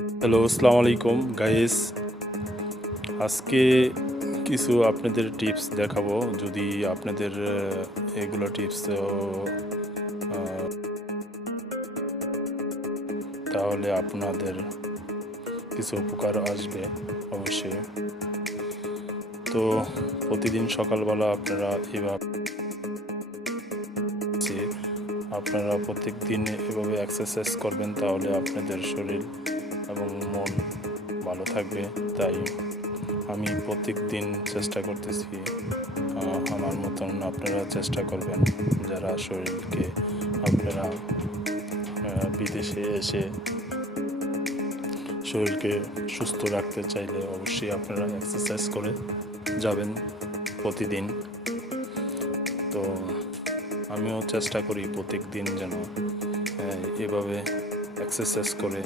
Hello, আসসালামু আলাইকুম guys. আজকে কিছু আপনাদের টিপস দেখাবো। যদি আপনাদের এগুলো টিপস তাহলে আপনাদের কিছু উপকার আসবে অবশ্যই। তো প্রতিদিন সকালবেলা আপনারা প্রত্যেক দিন এভাবে এক্সারসাইজ করবেন, তাহলে আপনাদের শরীর এবং মন ভালো থাকবে। তাই আমি প্রত্যেক দিন চেষ্টা করতেছি, আমার মতন আপনারা চেষ্টা করবেন। যারা শরীরকে আপনারা বিদেশে এসে শরীরকে সুস্থ রাখতে চাইলে অবশ্যই আপনারা এক্সারসাইজ করে যাবেন প্রতিদিন। তো আমিও চেষ্টা করি প্রত্যেক দিন যেন এভাবে এক্সারসাইজ করে